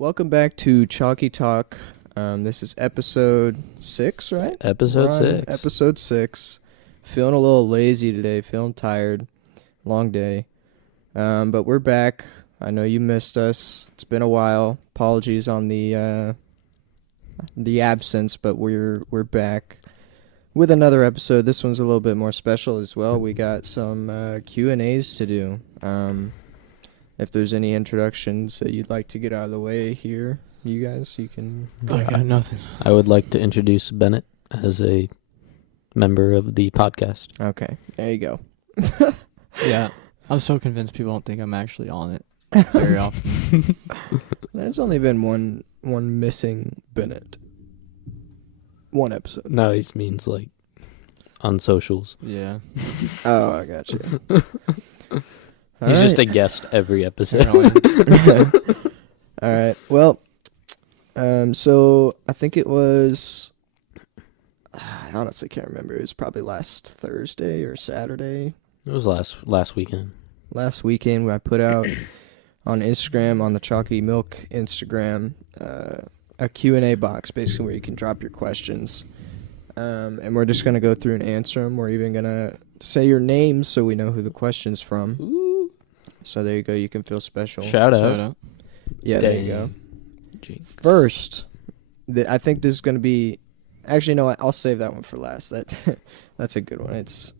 Welcome back to Chalky Talk. This is episode 6, right? Episode 6. Episode 6. Feeling a little lazy today, feeling tired. Long day. But we're back. I know you missed us. It's been a while. Apologies on the absence, but we're back with another episode. This one's a little bit more special as well. We got some Q&As to do. If there's any introductions that you'd like to get out of the way here, you guys, you can... I got nothing. I would like to introduce Bennett as a member of the podcast. Okay, there you go. Yeah, I'm so convinced people don't think I'm actually on it very often. There's only been one missing Bennett. One episode. No, he means like on socials. Yeah. Oh, I got you. He's just a guest every episode. All right. Well, so I think it was... I honestly can't remember. It was probably last Thursday or Saturday. It was last weekend. Last weekend when I put out on Instagram, on the Chalky Milk Instagram, a Q&A box basically where you can drop your questions. And we're just going to go through and answer them. We're even going to say your name so we know who the question's from. Ooh. So there you go. You can feel special. Shout out. Yeah, there you go. Jinx. First, I think this is going to be... Actually, no, I'll save that one for last. That's a good one. It's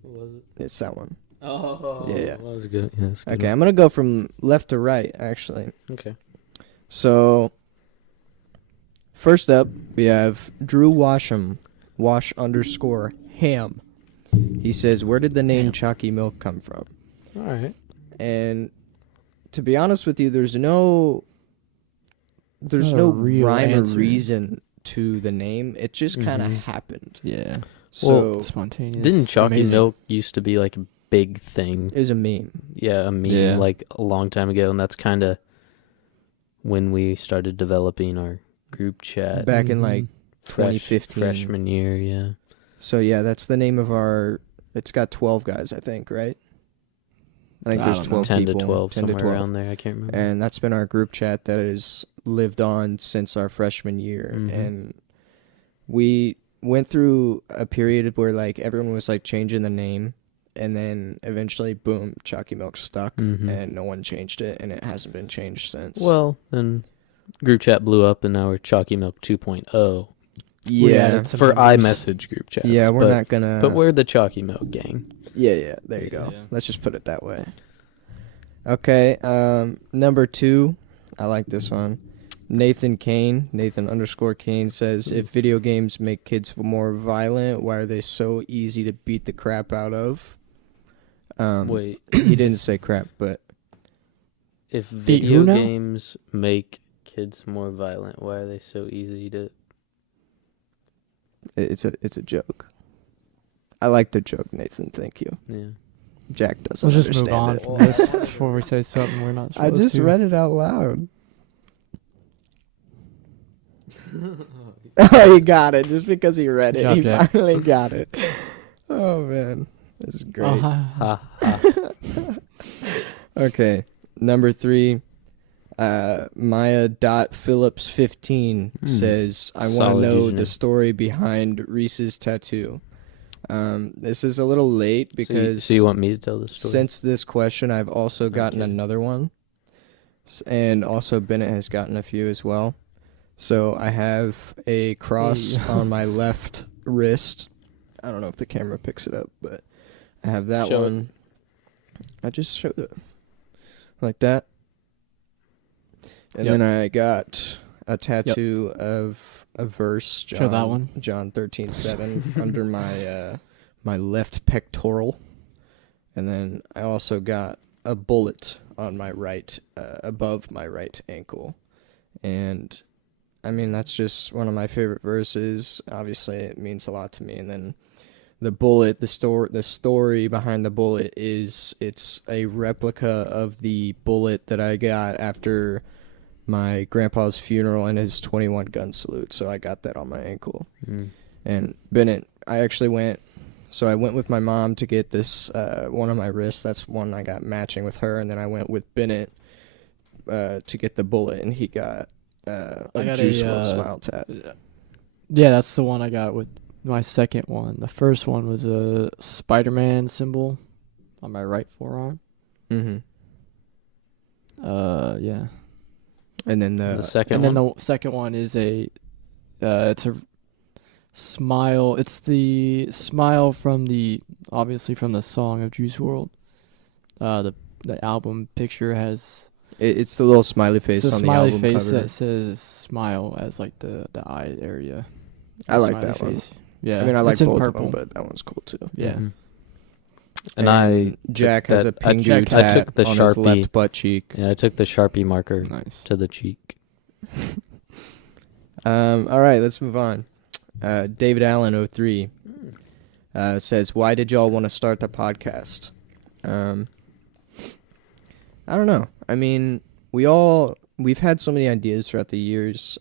that one. Oh, yeah. That was good. Yeah, that's good. Okay, I'm going to go from left to right, actually. Okay. So, first up, we have Drew Washam, Wash_ham. He says, where did the name Chalky Milk come from? All right. And to be honest with you, there's no not a real rhyme answer. or reason to the name. It just kind of happened. Yeah. So Well, Spontaneous. Didn't Chalky Amazing. Milk used to be like a big thing? it was a meme. Yeah, a meme Yeah. like a long time ago, and that's kind of when we started developing our group chat. Back in like 2015. Freshman year, yeah. So yeah, that's the name of our... It's got 12 guys, I think, right? I think I there's don't know. 12 10 people. to 12, 10 to somewhere 12. around there. I can't remember. And that's been our group chat that has lived on since our freshman year. Mhm. And we went through a period where like everyone was like changing the name, and then eventually, boom, Chalky Milk stuck, Mhm. and no one changed it, and it hasn't been changed since. Well, then group chat blew up, and now we're Chalky Milk 2.0. yeah, added some For members. iMessage group chats. yeah, we're but, not gonna. But we're the Chalky Milk gang. Yeah, there you go. Yeah. Let's just put it that way. Okay, number 2, I like this one. Nathan _Kane says, if video games make kids more violent, why are they so easy to beat the crap out of? Wait, He didn't say crap, but if Beat who video now? games make kids more violent, why are they so easy to... it's a joke. I like the joke, Nathan. Thank you. Yeah. Jack doesn't Let's just understand move on it. from this before we say something we're not I supposed just to. read it out loud. Oh, he got it. Just because he read it, Good job, he Jack. finally got it. Oh, man. This is great. Oh, hi. Ha, ha. Okay. Number 3. Maya.Phillips15 says, I want to Solid know username. the story behind Reese's tattoo. This is a little late because So you want me to tell the story? since this question, I've also gotten Okay. another one. And also Bennett has gotten a few as well. So I have a cross Hey. on my left wrist. I don't know if the camera picks it up, but I have that Show it. one. I just showed it. Like that. And Yep. then I got a tattoo of a verse, John, Show that one. John 13:7, under my my left pectoral. And then I also got a bullet on my right, above my right ankle. And I mean, that's just one of my favorite verses. Obviously, it means a lot to me. And then the bullet, the story behind the bullet is it's a replica of the bullet that I got after my grandpa's funeral and his 21 gun salute. So I got that on my ankle. Mm. And Bennett, I actually went with my mom to get this one on my wrist. That's one I got matching with her. And then I went with Bennett to get the bullet, and he got a I got Juice a, WRLD smile tat. Yeah, that's the one I got with my second one. The first one was a Spider-Man symbol on my right forearm. Mm-hmm. Yeah. And And then the second And then one? the second one is it's a smile. It's the smile from obviously from the song of Juice WRLD. The album picture has it's the little smiley face it's a on the smiley album face cover. that says smile as like the eye area. I like Smiley that one. face. Yeah. I mean, I like it's in both purple. of them, but that one's cool too. Yeah. Mhm. And Jack took has a that- I Pingu took- I tat took the on his Sharpie. left butt cheek. Yeah, I took the Sharpie marker Nice. to the cheek. All right, let's move on. David Allen 03 says, "Why did y'all want to start the podcast?" I don't know. I mean, we've had so many ideas throughout the years.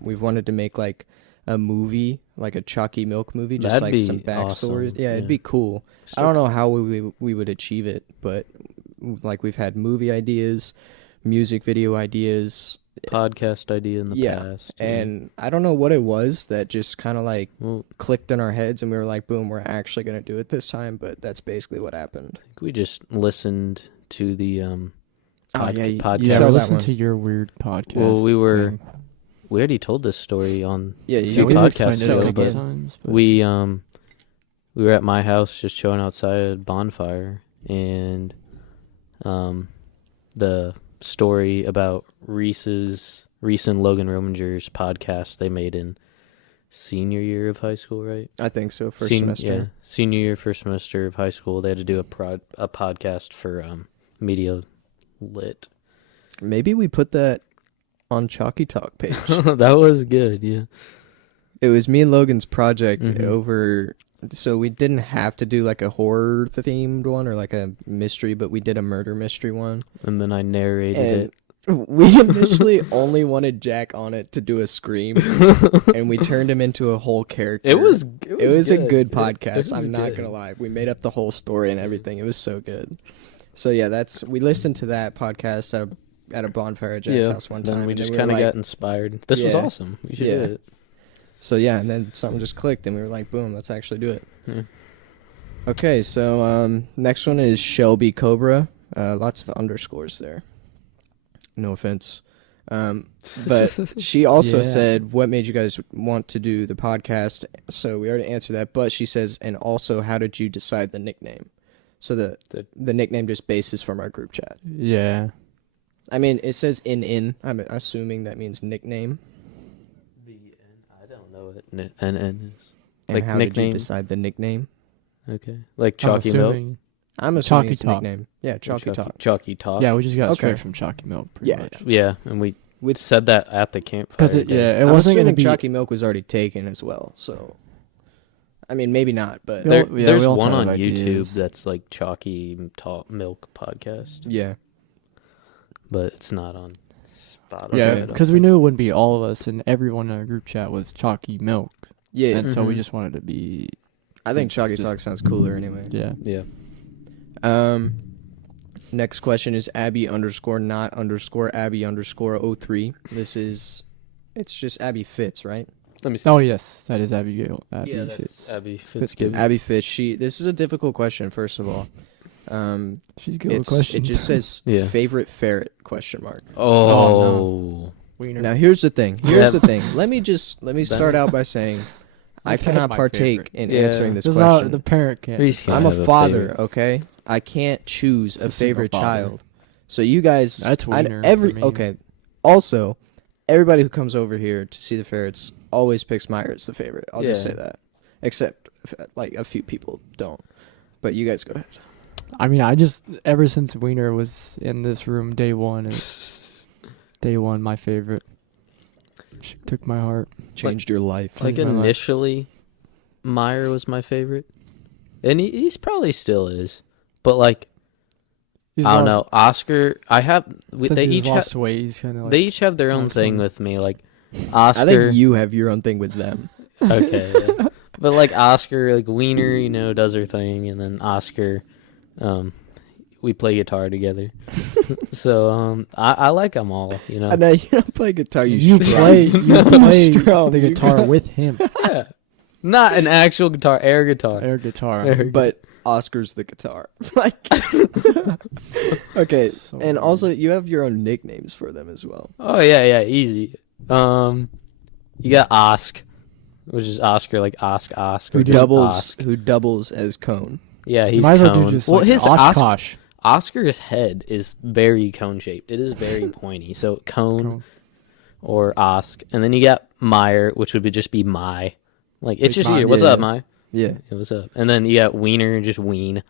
We've wanted to make like a movie, like a Chalky Milk movie, just That'd like some be backstories. awesome, Yeah, it'd yeah. be cool. I don't know how we would achieve it, but like we've had movie ideas, music video ideas, Podcast idea in the Yeah, past. and I don't know what it was that just kind of like Well, clicked in our heads, and we were like, boom, we're actually gonna do it this time. But that's basically what happened. I think we just listened to the podcast. Tell Yeah, that listen one. to your weird podcast. Well, we thing. already told this story on Yeah, few you Yeah, we've podcasts explained it a ago, couple but times. But we were at my house just chilling outside at a bonfire, and the story about Reese and Logan Rominger's podcast they made in senior year of high school, right? I think so. First Yeah, semester. senior year, first semester of high school. They had to do a podcast for Media Lit. Maybe we put that on Chalky Talk page. That was good, yeah. It was me and Logan's project Mhm. over. So we didn't have to do like a horror themed one or like a mystery, but we did a murder mystery one. And then I narrated And it. we initially only wanted Jack on it to do a scream, and we turned him into a whole character. It was a good It podcast. was I'm not good. gonna lie. We made up the whole story and everything. It was so good. So yeah, we listened to that podcast at a bonfire at Jack's house one time. Then we and just were kind of like- got inspired. This was Yeah. awesome. We should Yeah. do it. So yeah, and then something just clicked, and we were like, boom, let's actually do it. Yeah. Okay, so next one is Shelby Cobra. Lots of underscores there. No offense. But she also Yeah. said, what made you guys want to do the podcast? So we already answered that. But she says, and also, how did you decide the nickname? So the nickname just bases from our group chat. yeah. I mean, it says in. I'm assuming that means nickname. I don't know what NN is. And Like how did you nickname? decide the nickname? Okay. Like I'm Chalky Milk? assuming- I'm assuming Chalky it's Talk. nickname. Yeah, Chalky Talk. Chalky Talk. Yeah, we just got it straight Okay. from Chalky Milk. Pretty Yeah, much. Yeah, and we said that at the campfire. Because it day. wasn't I'm gonna assuming be. Chalky Milk was already taken as well. So, I mean, maybe not, but We There, all- yeah, there's we all one thought on of YouTube ideas. that's like Chalky Milk podcast, yeah. but it's not on Spotify. Yeah, I don't because we think. knew it wouldn't be all of us, and everyone in our group chat was Chalky Milk, Yeah, and so we Mhm. just wanted to be. I think since it's Chalky Talk sounds cooler anyway. Yeah. Yeah. Next question is Abby _not_ Abby _03. It's just Abby Fitz, right? Let me see. Oh yes, that is Abigail. Abby yeah, that's Fitz. Abby Fitzgibbon. Fitzgibbon. Abby Fitz. This is a difficult question. First of all, She's good with it questions. just says Yeah. favorite ferret ? Oh. Wiener. Now here's the thing. Yeah. Let me start out by saying I You can't cannot my partake favorite. in Yeah. answering this This is not question. the parent can't. Reese can't I'm have a father, favorite. okay? I can't choose It's a a single favorite father. child. So you guys, That's Wiener for me. okay. Also, everybody who comes over here to see the ferrets always picks Myra as the favorite. I'll just Yeah. say that. Except like a few people don't. But you guys go ahead. I mean, ever since Wiener was in this room day one, my favorite. She took my heart. Changed your life. Like Changed my life. initially, Meyer was my favorite, and he's probably still is. But like, He's I don't lost- know, Oscar. Since They he's each lost weight, he's kind of like. they each have their own That's thing fun. with me. Like I Oscar. think you have your own thing with them. Okay, yeah. But like Oscar, like Wiener, does her thing, and then Oscar, we play guitar together. So I like them all. You know. I know you don't play guitar. You strum. play Strum. the guitar with him. Yeah. Not an actual guitar, air guitar. Air guitar. But Oscar's the guitar. Like, okay, So and weird. also you have your own nicknames for them as well. Oh yeah, easy. You got Osk, which is Oscar, like Osk. Who or just doubles? Osk. Who doubles as Cone? Yeah, he's Might as well do cone. just Well, like his Oshkosh. Oscar's head is very cone shaped. It is very pointy. So cone or Osk, and then you got Meyer, which would just be My. Like it's Like just My, here. What's yeah. up, My? Yeah, Yeah, what's up? And then you got Wiener, just Ween.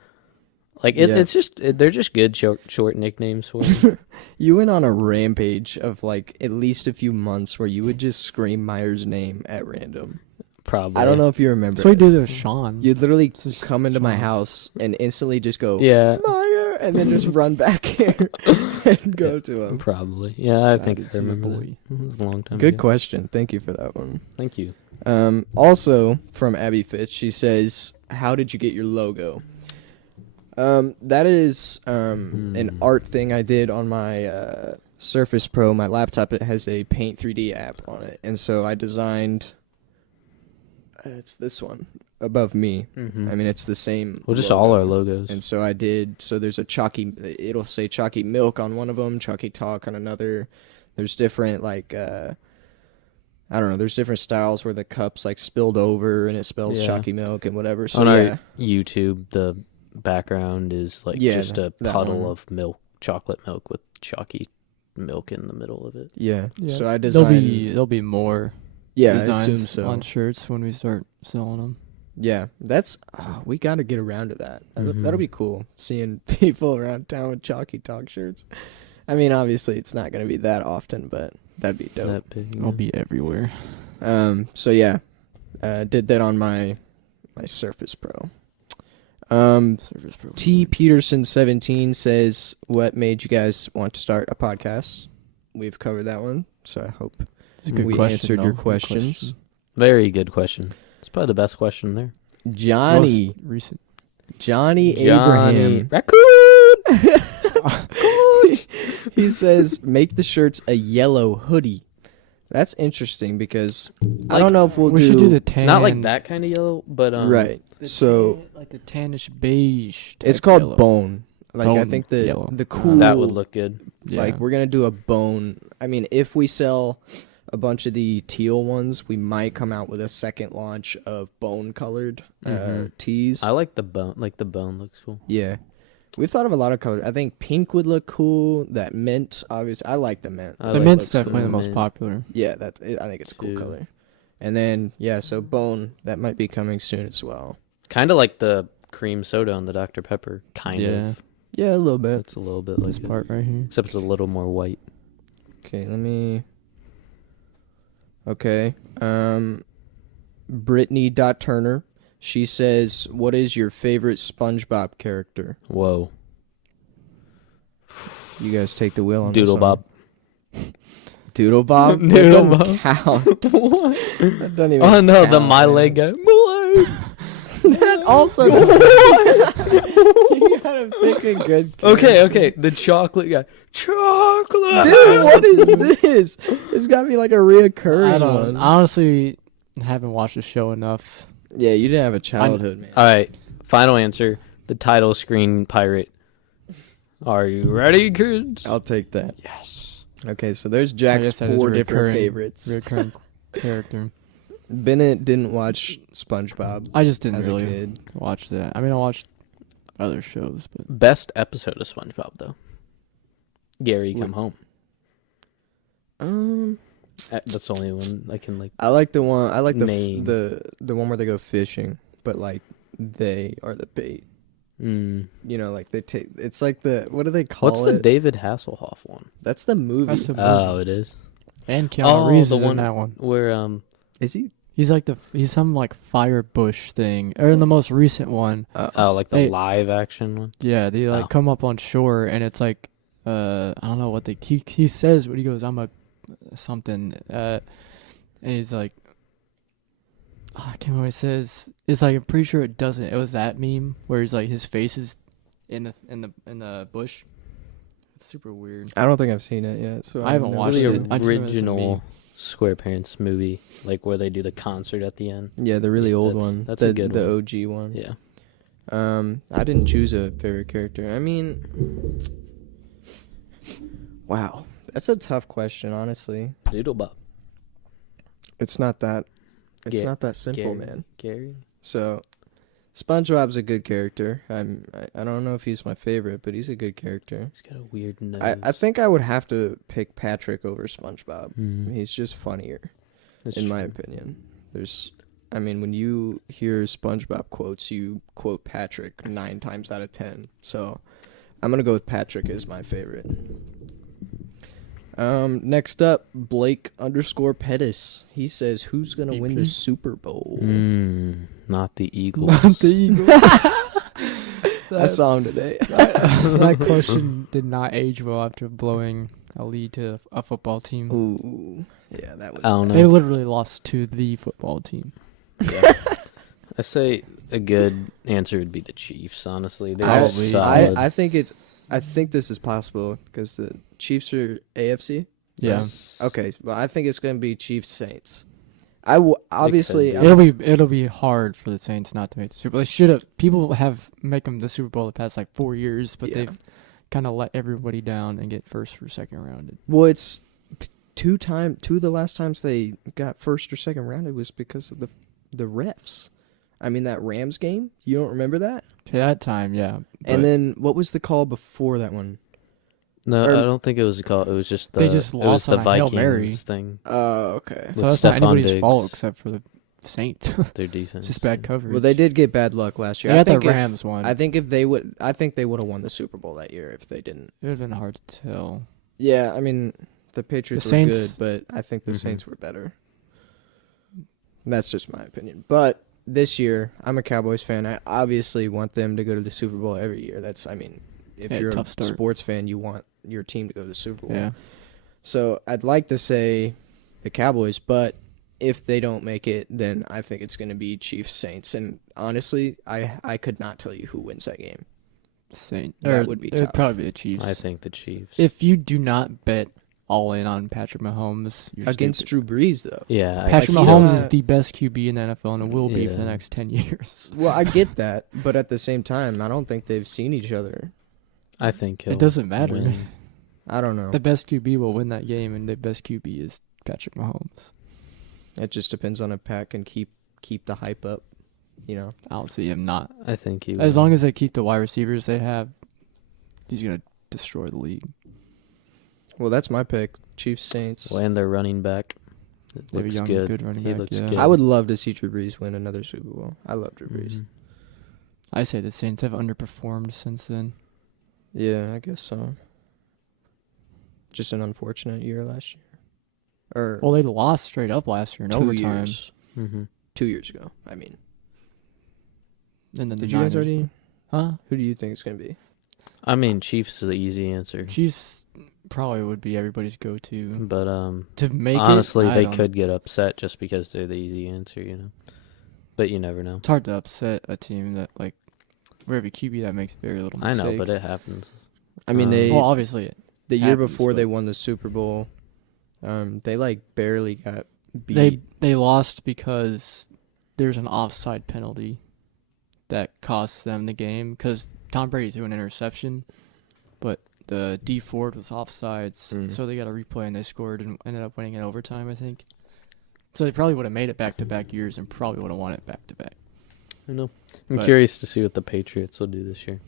Like Yeah. it's just they're just good short nicknames for him. you went on a rampage of like at least a few months where you would just scream Meyer's name at random. Probably. I don't know if you remember. So we it. did with Sean. You'd literally Just come into my Sean. house and instantly just go, Yeah, Meyer, and then just run back here and go to him. probably. Yeah, I think I Decided to remember be a that. It was a long time Good ago. question. Thank you for that one. Thank you. Also from Abby Fitz, she says, "How did you get your logo?" That is an art thing I did on my Surface Pro, my laptop. It has a Paint 3D app on it, and so I designed. It's this one above me. Mm-hmm. I mean, it's the same. Well, just logo. all our logos. And so I did. So there's a Chalky. It'll say Chalky Milk on one of them, Choccy Talk on another. There's different like. I don't know. There's different styles where the cup's like spilled over and it spells Yeah. Chalky Milk and whatever. So On yeah, our YouTube, the background is like Yeah, just a that puddle one. of milk, chocolate milk with chalky milk in the middle of it. yeah. Yeah. So I designed. There'll be more Yeah, I designs assume so. on shirts when we start selling them. Yeah, that's we got to get around to that. Mhm. That'll be cool. Seeing people around town with Chalky Talk shirts. I mean, obviously it's not going to be that often, but that'd be dope. That big. It'll be everywhere. So yeah, did that on my Surface Pro. Surface Pro. T Peterson 17 says, "What made you guys want to start a podcast?" We've covered that one, so I hope It's a good we question, answered your though. Good questions. question. Very good question. It's probably the best question there. Johnny Most recent. Abraham. Raccoon. He says, "Make the shirts a yellow hoodie." That's interesting because I Like, don't know if we should do the tan. Not like that kind of yellow, but right. the So tan- like the tannish beige. it's type called yellow. bone. Like I Bone think the yellow. cool that would look good. Yeah. like we're gonna do a bone. I mean, if we sell a bunch of the teal ones, we might come out with a second launch of bone colored Mhm. tees. I like the bone. Like the bone looks cool. Yeah. We've thought of a lot of colors. I think pink would look cool. That mint, obviously. I like the mint. I the like mint's looks definitely the cool. most Mint. popular. Yeah, I think it's a cool Too. color. And then, yeah, so bone, that might be coming soon as well. Kind of like the cream soda on the Dr Pepper. Kind Yeah. of. Yeah, a little bit. It's a little bit like This it. part right here. Except it's a little more white. Okay, let me... Okay. Brittany.Turner. She says, "What is your favorite Spongebob character?" Whoa. You guys take the wheel on this Doodle one. Bob. Doodle Bob? That Doodle doesn't Bob. count. That doesn't even Oh no, the count, My man. Leg guy. My Leg. That also. You gotta pick a good. Okay. The chocolate guy. Chocolate. Dude, what is this? It's got me like a reoccurring I don't one. honestly haven't watched the show enough. Yeah, you didn't have a childhood, man. All right. Final answer. The title screen pirate. Are you ready, kids? I'll take that. Yes. Okay, so there's I Jack's guess that is 4 a different recurring- favorites. Recurring character. Bennett didn't watch SpongeBob I just didn't as a really kid. watch that. I mean, I watched other shows, but Best episode of SpongeBob though. Gary come home. That's the only one I can like. I like the one. I like Name. the one where they go fishing, but like they are the bait. Mm. You know, like they take. It's like the what do they call What's it? the David Hasselhoff one? That's the movie. that's the movie. Oh, it is. And Keanu Reeves the is one in that one. where Is he? He's like he's some like fire bush thing, or in the most recent one. like the Hey. live action one. Yeah, they like Oh. come up on shore, and it's like I don't know what he says, but he goes, "I'm a something," and he's like, I can't remember what he says. It's like I'm pretty sure it doesn't. It was that meme where he's like his face is in the bush. It's super weird. I don't think I've seen it yet. So I haven't never watched The seen it. I just remember it's a original meme. SquarePants movie, like where they do the concert at the end. Yeah, the really old That's- one. that's the, a good the one. OG one. Yeah. I didn't choose a favorite character. I mean, wow, that's a tough question. Honestly, Doodlebop. it's not that. It's Ga- not that simple, Gary. man. Gary. So, SpongeBob's a good character. I don't know if he's my favorite, but he's a good character. He's got a weird nose. I think I would have to pick Patrick over SpongeBob. Mhm. He's just funnier, That's in my true. opinion. I mean, when you hear SpongeBob quotes, you quote Patrick 9 times out of 10. So, I'm gonna go with Patrick as my favorite. Next up, Blake_Pettis. He says, "Who's gonna win the AP? Super Bowl?" Not the Eagles. Not the Eagles. I saw him today. That question did not age well after blowing a lead to a football team. Ooh, yeah, that was. I don't know. They literally lost to the football team. I say a good answer would be the Chiefs. Honestly, they're I, solid. I think this is possible because the Chiefs are AFC. Yeah, Okay, well, I think it's gonna be Chiefs Saints. Obviously. be. it'll be hard for the Saints not to make the Super Bowl. They should have. People have make them the Super Bowl the past like 4 years, but Yeah. they've kind of let everybody down and get first or second rounded. Well, it's two of the last times they got first or second round, it was because of the refs. I mean, that Rams game, you don't remember that? To that time, yeah. And then what was the call before that one? No, or- I don't think it was a call. It was just the. They just it was lost the on a Hail Vikings Mary. thing. Oh, okay. with So that's not Stephon anybody's Diggs. fault except for the Saints. Their defense. Just bad coverage. Well, they did get bad luck last year. They I got the think if- Rams one. I think they would have won the Super Bowl that year if they didn't. It would have been hard to tell. Yeah, I mean, the Patriots The were good, Saints- but I think the Mhm. Saints were better. That's just my opinion. But this year, I'm a Cowboys fan. I obviously want them to go to the Super Bowl every year. If Yeah, you're a tough start. sports fan, you want your team to go to the Super Bowl. Yeah. So I'd like to say the Cowboys, but if they don't make it, then I think it's going to be Chiefs Saints. And honestly, I could not tell you who wins that game. Saint. That or would be it would tough. probably be the Chiefs. I think the Chiefs. If you do not bet all in on Patrick Mahomes, you're Against stupid. Drew Brees, though. yeah, I- Patrick I see Mahomes that. is the best QB in the NFL and will be for Yeah. the next 10 years. Well, I get that, but at the same time, I don't think they've seen each other. I think he'll It doesn't matter. win. I don't know. The best QB will win that game, and the best QB is Patrick Mahomes. It just depends on if Pat can keep the hype up, you know. I don't see him not. I think he. As will. long as they keep the wide receivers they have, he's going to destroy the league. Well, that's my pick. Chiefs Saints. Well, and their running back. It They have a looks young, good. running He back. looks yeah. good. I would love to see Drew Brees win another Super Bowl. I love Drew Brees. Mhm. I say the Saints have underperformed since then. Yeah, I guess so. Just an unfortunate year last year. Or Well, they lost straight up last year in 2 overtime. years. Mhm. 2 years ago, I mean. And then Did the you guys Niners- already... Huh? Who do you think it's going to be? I mean, Chiefs is the easy answer, Chiefs probably would be everybody's go-to. but To make honestly, it, I they don't- could get upset just because they're the easy answer, you know. But you never know. It's hard to upset a team that, like, we have a QB that makes very little I mistakes. know, but it happens. I mean, Well, obviously, the year happens, before they but- won the Super Bowl, they like barely got beat. they lost because there's an offside penalty that cost them the game because Tom Brady threw an interception, but the D Ford was offsides, Mm. so they got a replay and they scored and ended up winning in overtime, I think. So they probably would have made it back-to-back years and probably would have won it back-to-back. I know. I'm But- curious to see what the Patriots will do this year.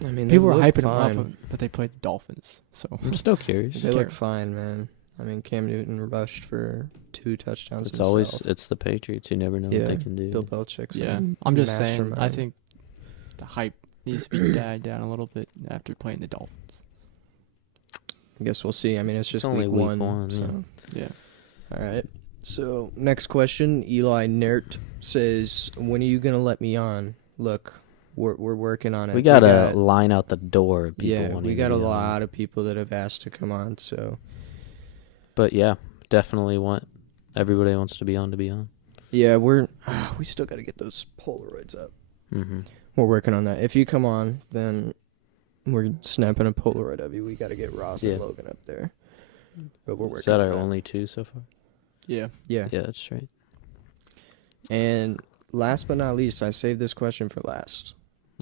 I mean, People they were look hyping fine. them up, but they played the Dolphins, so I'm still curious. They look Scared. fine, man. I mean, Cam Newton rushed for 2 touchdowns. It's himself. always the Patriots. You never know what they can do. Bill Belichick's yeah. a I'm just saying, I mastermind. think the hype needs to be died down a little bit after playing the Dolphins. I guess we'll see. I mean, it's just only week week one. one, So. Yeah. All right. So next question, Eli Nert says, "When are you gonna let me on? Look, we're working on it. We gotta line out the door. Of people yeah, wanting we got to a be on. lot of people that have asked to come on. So But yeah, definitely want everybody wants to be on to be on. yeah, we still got to get those Polaroids up. Mm-hmm. We're working on that. If you come on, then we're snapping a Polaroid of you. We got to get Ross Yeah. and Logan up there. But we're working. Is that on our only 2 so far? Yeah. Yeah. Yeah, that's right. And last but not least, I saved this question for last.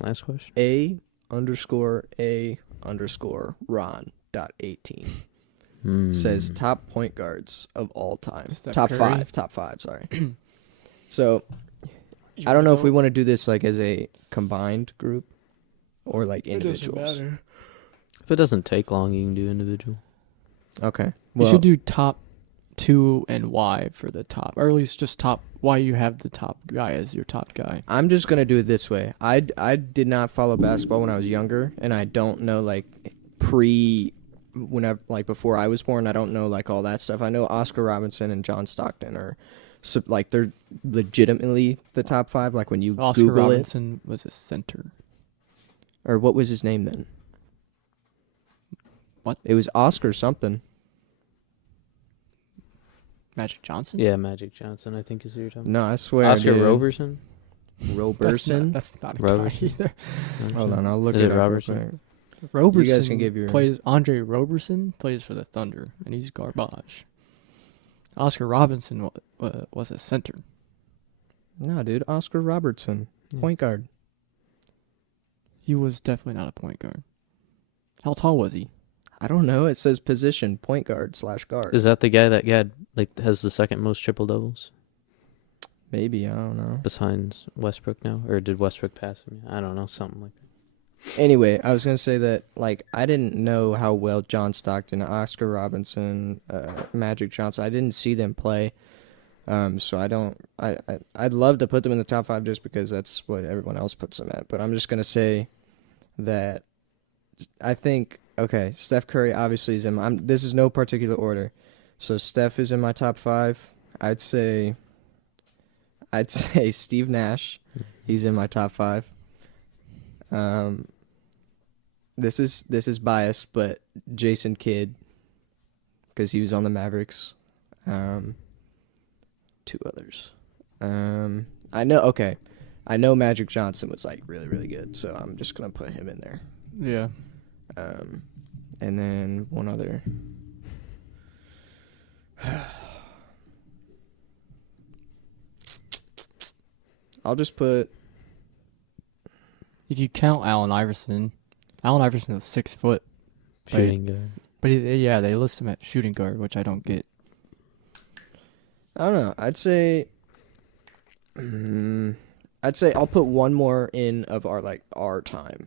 Last question. A_Ron.18 says top point guards of all time. Steph Top Curry? five, sorry. So I don't know if we want to do this like as a combined group or like individuals. If it doesn't take long, you can do individual. Okay. You should do top 2 and why for the top, or at least just top. Why you have the top guy as your top guy. I'm just gonna do it this way. I did not follow basketball when I was younger, and I don't know like whenever like before I was born. I don't know like all that stuff. I know Oscar Robinson and John Stockton are like they're legitimately the top 5. Like when you Oscar Google Robinson was a center. or what was his name then? What? It was Oscar something. Magic Johnson? Yeah, Magic Johnson, I think is who you're talking No, I swear. about. Oscar I did. Roberson? Roberson. That's not a Roberson. guy either. Hold on, I'll look Is it it up. Robertson? Real quick. Roberson You guys can give your- plays. Andre Roberson plays for the Thunder, and he's garbage. Oscar Robinson was a center. No, dude, Oscar Robertson, point guard. He was definitely not a point guard. How tall was he? I don't know. It says position point guard / guard. Is that the guy that has the second most triple doubles Maybe, I don't know. besides Westbrook now? Or did Westbrook pass him? I don't know, something like that. Anyway, I was gonna say that like I didn't know how well John Stockton, Oscar Robinson, Magic Johnson. I didn't see them play, so I don't. I'd love to put them in the top 5 just because that's what everyone else puts them at. But I'm just gonna say that I think Steph Curry obviously is in. This is no particular order, so Steph is in my top 5. I'd say Steve Nash. He's in my top 5. This is biased, but Jason Kidd, because he was on the Mavericks. 2 others. I know Magic Johnson was like really, really good, so I'm just gonna put him in there. Yeah. And then one other. I'll just put. If you count Allen Iverson was 6 foot. Shooting guard. But they list him at shooting guard, which I don't get. I don't know. I'd say I'll put one more in of our time.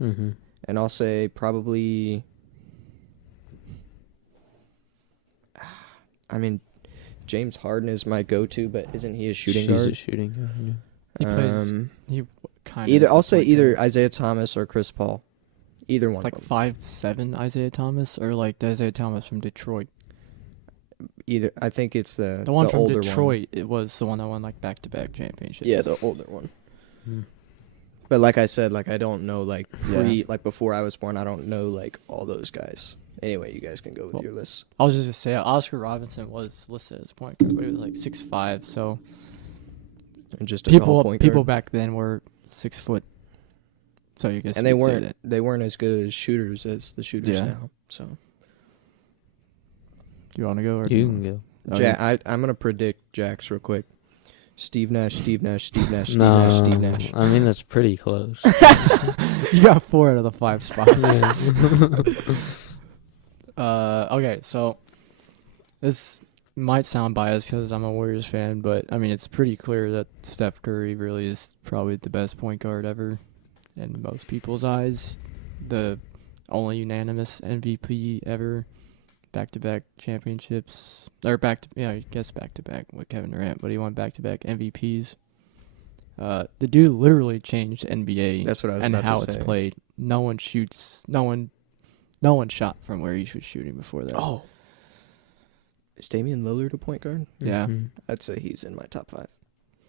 Mm-hmm. And I'll say probably, I mean, James Harden is my go-to, but isn't he a shooting He's guard? a shooting guard. Yeah. He plays. He kind Either of. I'll say either Isaiah Thomas or Chris Paul. Either one. Like of them. 5'7" Isaiah Thomas, or like the Isaiah Thomas from Detroit. Either I think it's the one from older Detroit. It was the one that won like back-to-back championships. Yeah, the older one. Hmm. But like I said, like I don't know like Yeah. like before I was born, I don't know like all those guys. Anyway, you guys can go with your list. I was just gonna say Oscar Robinson was listed as point guard, but he was like 6'5", so And just a tall point people guard. back then were 6 foot. So you guess And you could say that. they weren't as good as shooters as the shooters Yeah. now. So You want to go? Or You can go. I'm gonna predict Jax real quick. Steve Nash, Steve Nash, Steve Nash, Steve No, Nash, Steve Nash. I mean, that's pretty close. You got 4 out of the 5 spots. Okay, so this might sound biased because I'm a Warriors fan, but I mean it's pretty clear that Steph Curry really is probably the best point guard ever in most people's eyes. The only unanimous MVP ever. Back-to-back championships, or I guess back-to-back with Kevin Durant, but he won back-to-back MVPs. The dude literally changed NBA. That's what I was and about how to it's say. played. No one shot from where he was shooting before that. Oh, is Damian Lillard a point guard? Yeah. Mhm. I'd say he's in my top 5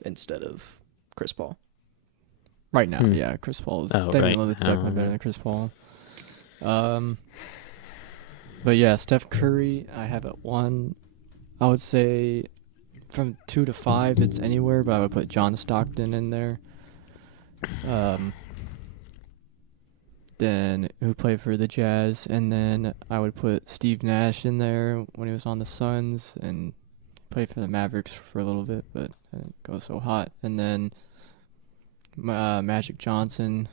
instead of Chris Paul. Right now, Hmm. yeah, Chris Paul is Oh, Damian right Lillard's now. definitely better than Chris Paul. But yeah, Steph Curry, I have at 1. I would say from 2 to 5, it's anywhere, but I would put John Stockton in there. then who played for the Jazz, and then I would put Steve Nash in there when he was on the Suns, and played for the Mavericks for a little bit, but didn't go so hot. And then Magic Johnson.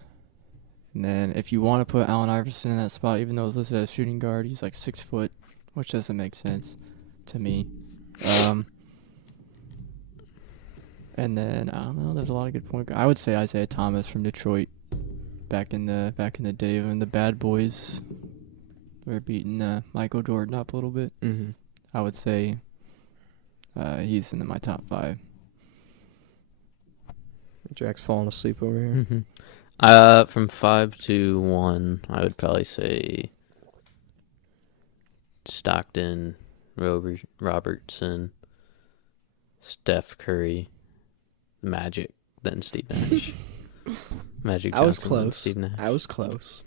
And then if you want to put Allen Iverson in that spot, even though it's listed as shooting guard, he's like 6 foot, which doesn't make sense to me. And then I don't know. There's a lot of good point. I would say Isaiah Thomas from Detroit, back in the day when the Bad Boys were beating Michael Jordan up a little bit. Mm-hmm. I would say he's in my top 5. Jack's falling asleep over here. Mm-hmm. From 5 to 1, I would probably say Stockton, Robertson, Steph Curry, Magic, then Steve Nash. Magic Johnson, I was close. Steve Nash. I was close.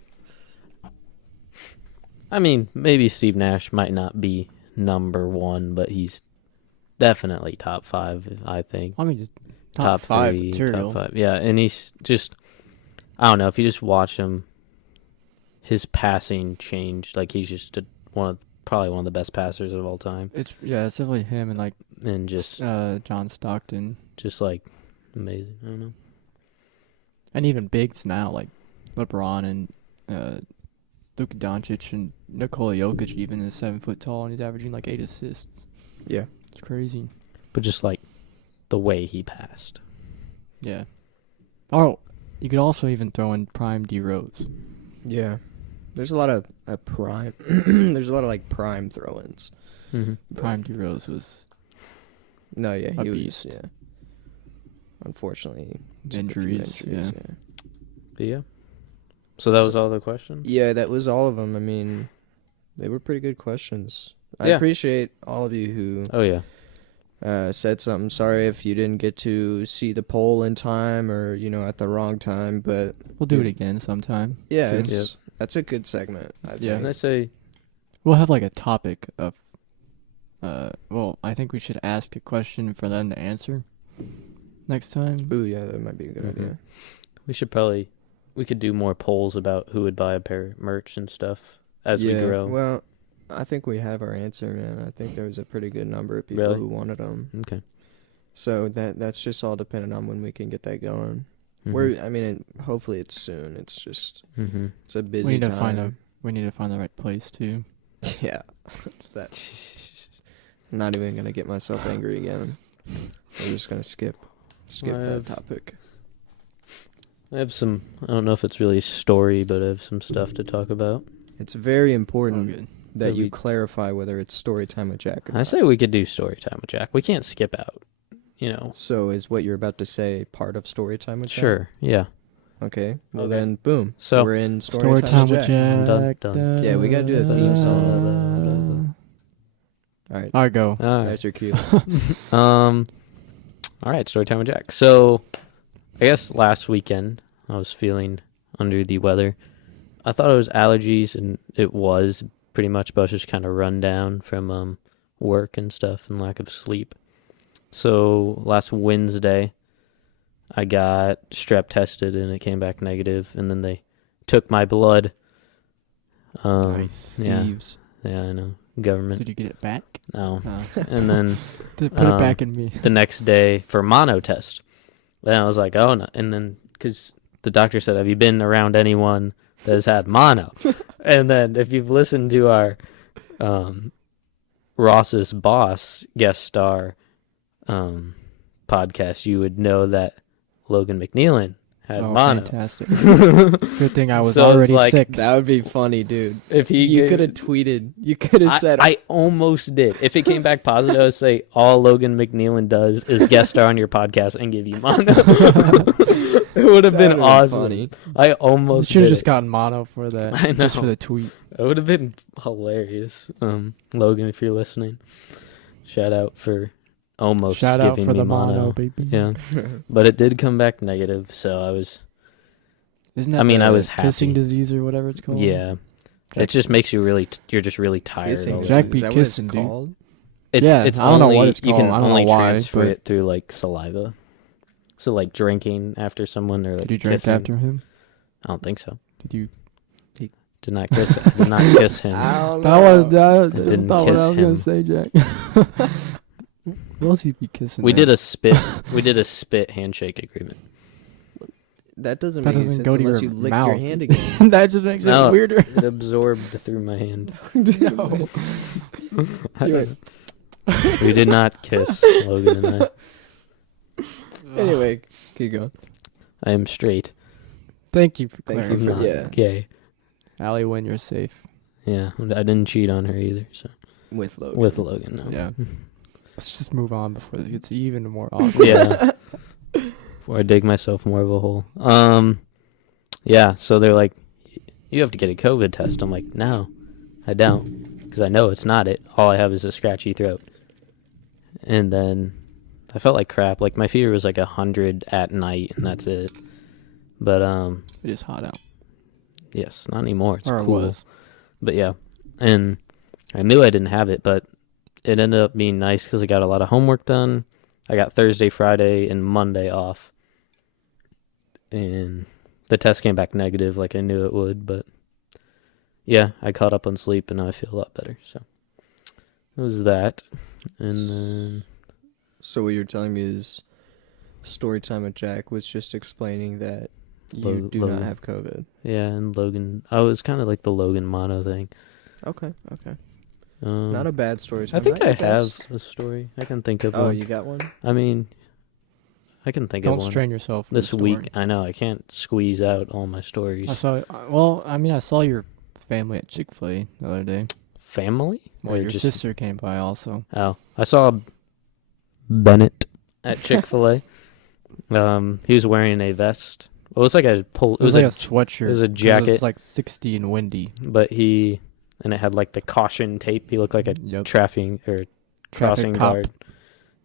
I mean, maybe Steve Nash might not be number 1, but he's definitely top 5, I think. I mean, just Top 5 3, material. top 5. Yeah, and he's just, I don't know, if you just watch him, his passing changed. Like, he's just probably one of the best passers of all time. It's definitely him And just John Stockton, just like amazing. I don't know. and even bigs now like LeBron and Luka Doncic and Nikola Jokic even is 7 foot tall and he's averaging like 8 assists. Yeah. It's crazy. But just like the way he passed. Yeah. Oh, you could also even throw in prime D Rose. Yeah. There's a lot of prime. There's a lot of like prime throw-ins. Mm-hmm. Prime D Rose was No, yeah, a he was. beast. Yeah. Unfortunately, Injuries, yeah. But yeah. So that was all the questions? Yeah, that was all of them. I mean, they were pretty good questions. I Yeah. appreciate all of you who Oh yeah. said something. Sorry if you didn't get to see the poll in time or at the wrong time, but We'll do it again sometime. yeah, soon. that's a good segment. I Yeah. think. And I say We'll have like a topic of well, I think we should ask a question for them to answer next time. Ooh, yeah, that might be a good Mhm. idea. we could do more polls about who would buy a pair of merch and stuff as we grow. Well, I think we have our answer, man. I think there was a pretty good number of people Really? who wanted them. Okay. So that's just all dependent on when we can get that going. Mm-hmm. Hopefully it's soon. It's just Mm-hmm. it's a busy We need time. to find the right place too. Yeah, that's. I'm not even gonna get myself angry again. I'm just gonna skip that topic. I have some, I don't know if it's really a story, but I have some stuff to talk about. It's very important good. that you we- clarify whether it's story time with Jack. Or I not. say we could do story time with Jack. We can't skip out, So is what you're about to say part of story time with Jack? Sure, yeah. Okay. Well Okay. then, boom. So- we're in Story time with Jack. Dun, dun. Yeah, we gotta do a theme song. All right. All right, go. All right. There's your cue. All right, story time with Jack. So, I guess last weekend I was feeling under the weather. I thought it was allergies, and it was pretty much, but I was just kind of run down from work and stuff and lack of sleep. So last Wednesday, I got strep tested, and it came back negative, and then they took my blood. Nice. Yeah, Thieves. yeah, I know. Government. Did you get it back? No. No. And then Put it back in me. the next day for mono test. Then I was like, oh no. And then, because the doctor said, have you been around anyone that has had mono? And then if you've listened to our Ross's Boss guest star podcast, you would know that Logan McNeilin had mono. Fantastic. Good thing I was So it's already like- sick. That would be funny, dude. If he You could have tweeted. You could have said. I almost did. If it came back positive, I would say all Logan McNeilin does is guest star on your podcast and give you mono. It would have been awesome. Funny. I almost Should have did just it. gotten mono for that. I Just know. for the tweet. It would have been hilarious. Logan, if you're listening, shout out for almost Shout out giving for me the mono, baby. Yeah, but it did come back negative, so I was. Isn't that I mean, I the was kissing happy. disease or whatever it's called? Yeah, Jack- it just makes you really. You're just really tired. Kissing all the Jack time. be is that what it's kissing, dude. called? It's, Yeah, it's I don't know only, what it's you can called. I don't know only why, transfer but- it through like saliva. So like drinking after someone or like Did you drink kissing. after him? I don't think so. Did you Did not kiss. Did not kiss him. I don't That know. was that. I didn't Not what kiss I was him. gonna say, Jack. What else you be kissing? We there? did a spit. We did a spit handshake agreement. That doesn't That make any doesn't sense go to unless your you lick mouth. your hand again. That just makes No. it weirder. It absorbed through my hand. No. We did not kiss, Logan and I. Anyway, keep going. I am straight. Thank you for Thank you I'm for- clarifying. not yeah. gay. Allie, when you're safe. Yeah, I didn't cheat on her either. So With Logan. with Logan, no. Yeah. Let's just move on before this gets even more awkward. Yeah. Before I dig myself more of a hole. Yeah. So they're like, you have to get a COVID test. I'm like, no, I don't, because I know it's not it. All I have is a scratchy throat. And then I felt like crap. Like my fever was like 100 at night, and that's it. But It is hot out. yes, not anymore. It's Or it cool. was. But yeah, and I knew I didn't have it, but it ended up being nice because I got a lot of homework done. I got Thursday, Friday, and Monday off. And the test came back negative like I knew it would, but yeah, I caught up on sleep and now I feel a lot better. So it was that. And then So what you're telling me is story time with Jack was just explaining that you do Logan. not have COVID. yeah, and Logan, I was kind of like the Logan mono thing. Okay. Not a bad story I time. think not I your have best. a story. I can think of Oh, one. you got one? I mean, I can think Don't of one. strain yourself. for This the story. week, I know I can't squeeze out all my stories. I saw. Well, I mean, I saw your family at Chick-fil-A the other day. Family? Well, Or your just- sister came by also. Oh, I saw Bennett at Chick-fil-A. He was wearing a vest. It was like a pull. It was like a sweatshirt. it was a 'cause It jacket. was like 60 and windy. But and it had like the caution tape. He looked like a Yep. traffic or crossing cop. guard.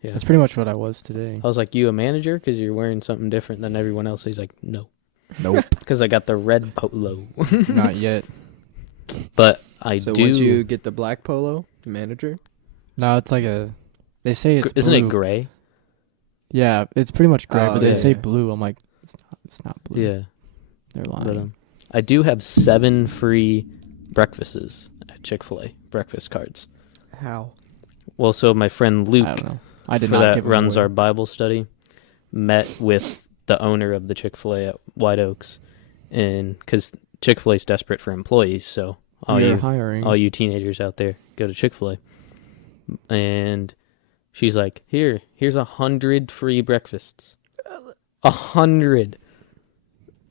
Yeah. That's pretty much what I was today. I was like, "You a manager? Because you're wearing something different than everyone else." He's like, "No, Nope. because I got the red polo." Not yet. But I So do. once you get the black polo, the manager? No, it's like a. They say it's. Isn't blue. it gray? Yeah, it's pretty much gray, Oh, but they yeah, say yeah. blue. I'm like, it's not blue. Yeah. They're lying. But I do have 7 free breakfasts at Chick-fil-A, breakfast cards. How? Well, so my friend Luke, I don't know. I did for not that give them runs away. our Bible study, met with the owner of the Chick-fil-A at White Oaks, and because Chick-fil-A is desperate for employees, so all You're you hiring. all you teenagers out there, go to Chick-fil-A. And she's like, here's 100 free breakfasts. 100.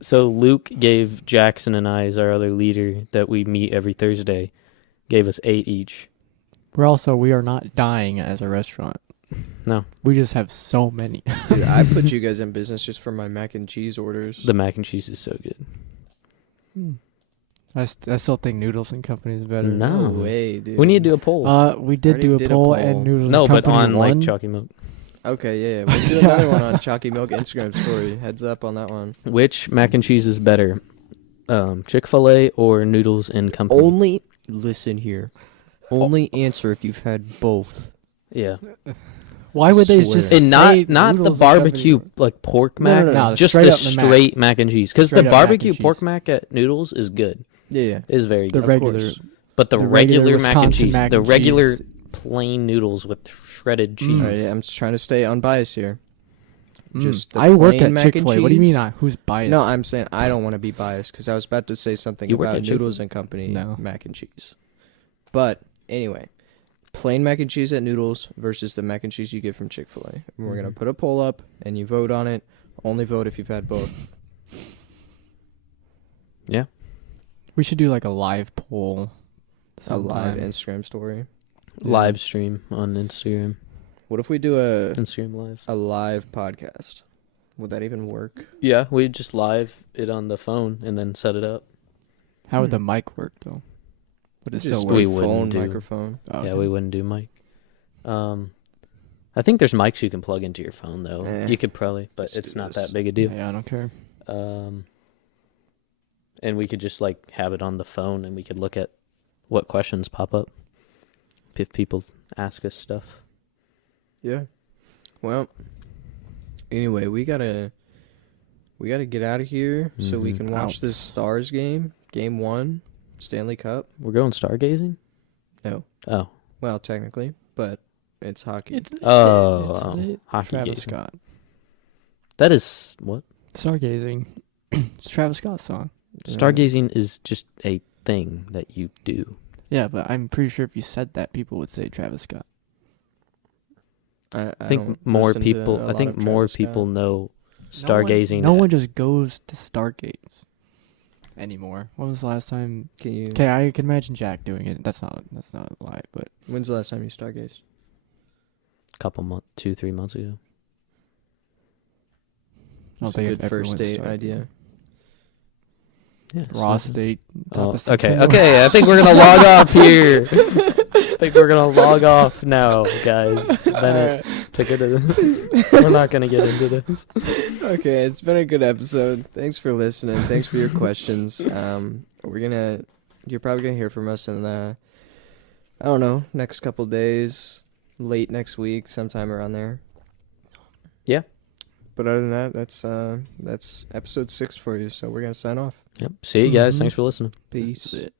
So Luke gave Jackson and I, as our other leader that we meet every Thursday, gave us 8 each. We are not dying as a restaurant. No. We just have so many. Dude, I put you guys in business just for my mac and cheese orders. The mac and cheese is so good. I still think Noodles and Company is better. No. No way, dude. We need to do a poll. We did Already do a did a poll, poll. and Noodles No, and but Company on won. like Chalky Milk. Okay, yeah. We'll do another one on Chalky Milk Instagram story. Heads up on that one. Which mac and cheese is better? Chick-fil-A or Noodles and Company? Only, listen here. Only answer if you've had both. Yeah. Why would they Swear. just And say not the Noodles and barbecue Company? like pork No, mac, no, no. No, just straight the up the mac. straight mac and cheese. Because the Straight up mac and barbecue pork cheese. mac at Noodles is good. Yeah. Is very The good. regular. course. But the the regular regular mac and Wisconsin cheese, mac the and regular cheese. plain noodles with shredded cheese. Mm. Alright, yeah, I'm just trying to stay unbiased here. Just the I work plain at mac and Chick-fil-A. What do you mean? cheese? Who's biased? No, I'm saying I don't want to be biased because I was about to say something You work about at Chick-fil-A? Noodles and Company No. mac and cheese. But anyway, plain mac and cheese at Noodles versus the mac and cheese you get from Chick-fil-A. And we're going to Mhm. put a poll up and you vote on it. Only vote if you've had both. Yeah. We should do like a live poll. A live sometime. Instagram story. Live stream on Instagram. What if we do Instagram live. a live podcast? Would that even work? Yeah, we just live it on the phone and then set it up. How would the mic work though? Would it Just still we work? wouldn't phone, do- microphone. Oh, Yeah, okay. we wouldn't do mic. I think there's mics you can plug into your phone though. Eh. You could probably, but Let's it's do not this. that big a deal. Yeah, I don't care. And we could just like have it on the phone and we could look at what questions pop up if people ask us stuff. Yeah. Well, anyway, we gotta get out of here so we Mhm. can watch this Ouch. Stars game, game 1. Stanley Cup. We're going stargazing? No. Oh. Well, technically, but it's hockey. It's Hockey Travis gazing. Scott. That is what? Stargazing. It's Travis Scott's song. Stargazing is just a thing that you do. Yeah, but I'm pretty sure if you said that, people would say Travis Scott. I think don't more listen to people. a I lot think of more Travis people Scott. know stargazing. No one just goes to Stargates anymore. When was the last time? Can you? Okay, I can imagine Jack doing it. That's not a lie, but When's the last time you stargazed? couple months, 2-3 months ago. I don't It's a think good I've ever first went date Stargates. idea. Yeah. Ross State. Oh, okay. I think we're gonna log off here. I think we're gonna log off now, guys. Bennett took it. We're not gonna get into this. Okay, it's been a good episode. Thanks for listening. Thanks for your questions. You're probably gonna hear from us in the, I don't know, next couple days, late next week, sometime around there. Yeah. But other than that, that's episode 6 for you. So we're gonna sign off. Yep. See you guys. Mhm. Thanks for listening. Peace. That's it.